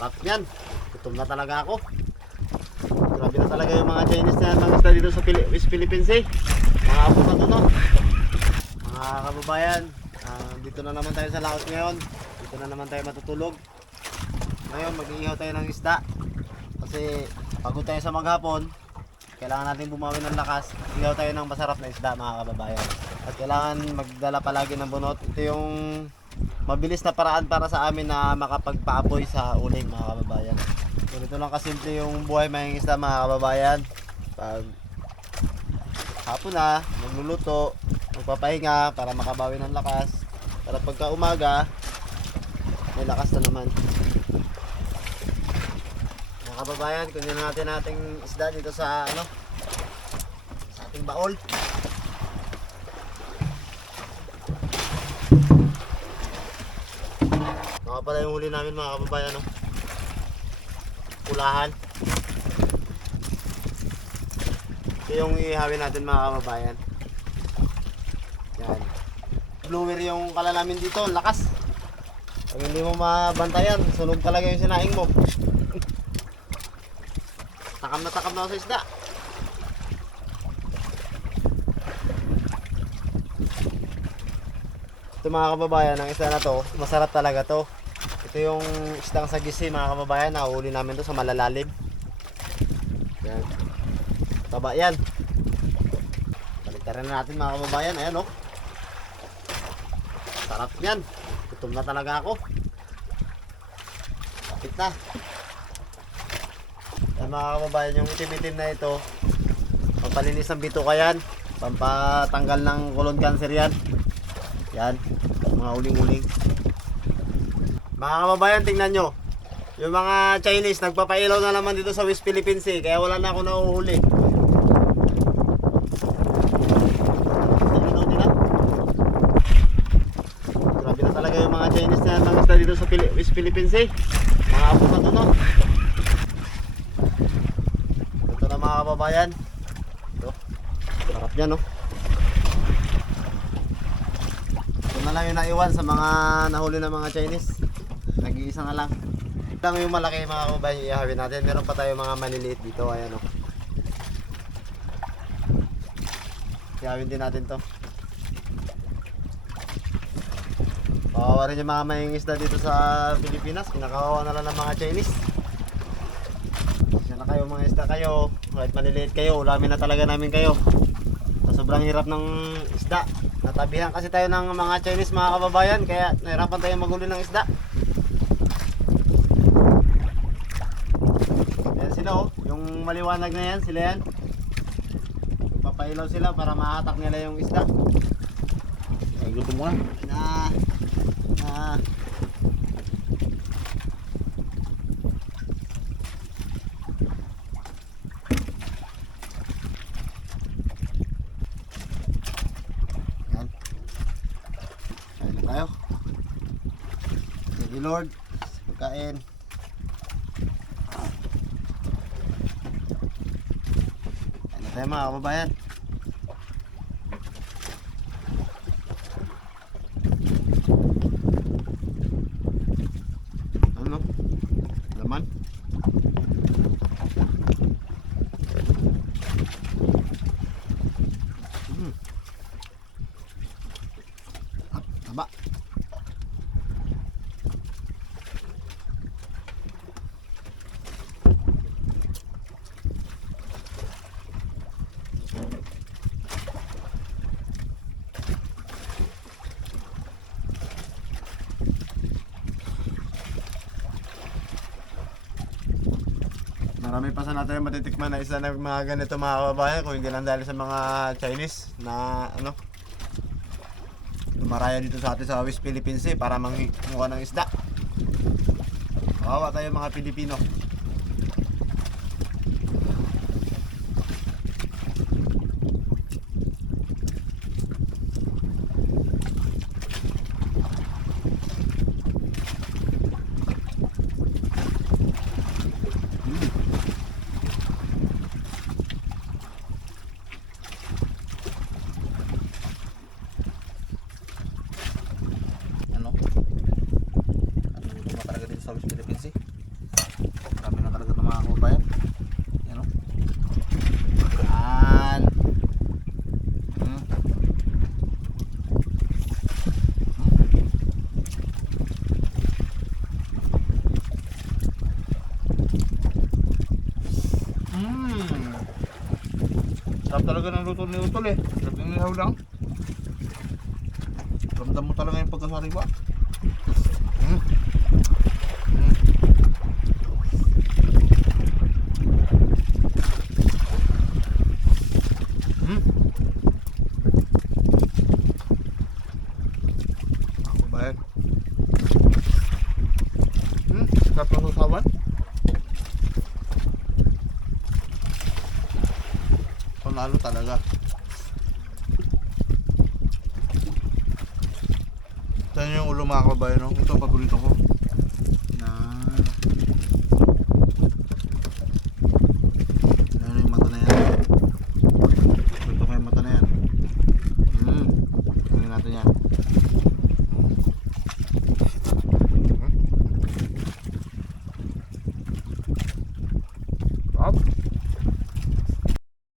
Sarap yan. Gutom na talaga ako. Grabe na talaga yung mga Chinese na mga isda dito sa Pili- West Philippines eh. Mga apo na to no. Mga kababayan, ah, dito na naman tayo sa laot ngayon. Dito na naman tayo matutulog. Ngayon mag-iihaw tayo ng isda. Kasi pagod tayo sa maghapon, kailangan natin bumawi ng lakas. Ihaw tayo ng masarap na isda mga kababayan. At kailangan magdala palagi ng bunot. Ito yung mabilis na paraan para sa amin na makapagpaapoy sa uling mga kababayan. Ganito lang kasimple yung buhay may isda mga kababayan. Pag hapon na, magluluto, magpapahinga para makabawi ng lakas. Para pagka umaga, may lakas na naman. Mga kababayan, kunin na natin nating isda dito sa ano sa ating baol. Mga pala yung huli namin mga kababayan, no? Pulahan. Ito yung ihawin natin mga kababayan. Yan. Blower yung kala namin dito, lakas. Pag hindi mo mabantayan, sunog talaga yung sinaing mo. takam na takam na ako sa isda. Ito mga kababayan, ang isda na to, masarap talaga to. Ito yung isdang sagisi mga kababayan, nahuli namin to sa malalalim. Yan. Taba yan. Baliktarin na natin mga kababayan, ayan oh. Sarap yan. Gutom na talaga ako. Kapit na. Yan mga kababayan, yung itim-itim na ito, pampalinis ng bituka yan. Pampatanggal ng colon cancer yan. Yan, mga uling-uling. Mga kababayan, tingnan nyo. Yung mga Chinese, nagpapailaw na naman dito sa West Philippines eh, kaya wala na ako nila. Grabe na talaga yung mga Chinese na nangisda dito sa Pili- West Philippines eh. Mga apo na to no. Ito na mga kababayan. Ito. Sarap niya no. Ito na lang yung naiwan sa mga nahuli ng mga Chinese. Nag-iisa na lang. Lang yung malaki mga kababayan ihawin natin. Meron pa tayo mga maliliit dito. Ayan o. Ihawin din natin to. Kawawa rin yung mga maying isda dito sa Pilipinas. Kinakawawa na lang ng mga Chinese. Isa na kayo mga isda kayo. Kahit maliliit kayo, ulamin na talaga namin kayo. Sa sobrang hirap ng isda. Natabihan kasi tayo ng mga Chinese mga kababayan. Kaya nahirapan tayo maghuli ng isda. Sila oh. Yung maliwanag na yan, sila yan. Papailaw sila para mahatak nila yung isda. Ay, gutom mo na. Na na Yan. Kain na tayo. Lord. Pagkain. Tayo mga kababayan. Ano? Laman? Mm. Ah, taba. Marami pa sana tayo matitikman na isa na mga ganito mga kababayan kung hindi lang dahil sa mga Chinese na ano lumaraya dito sa atin sa West Philippines eh, para manguha ng isda. Kawawa tayo mga Pilipino. Ano? Ano gutom na talaga dito sa West Philippines eh. Talaga ng luto ni Utol eh. Nagnihaw lang. Ramdam mo talaga yung pagkasariwa. Mm. Mm. Ako ba yan? Hmm, sarap ng sasawan. Panalo talaga. Ito yung ulo mga kababayan. No? Ito paborito ko.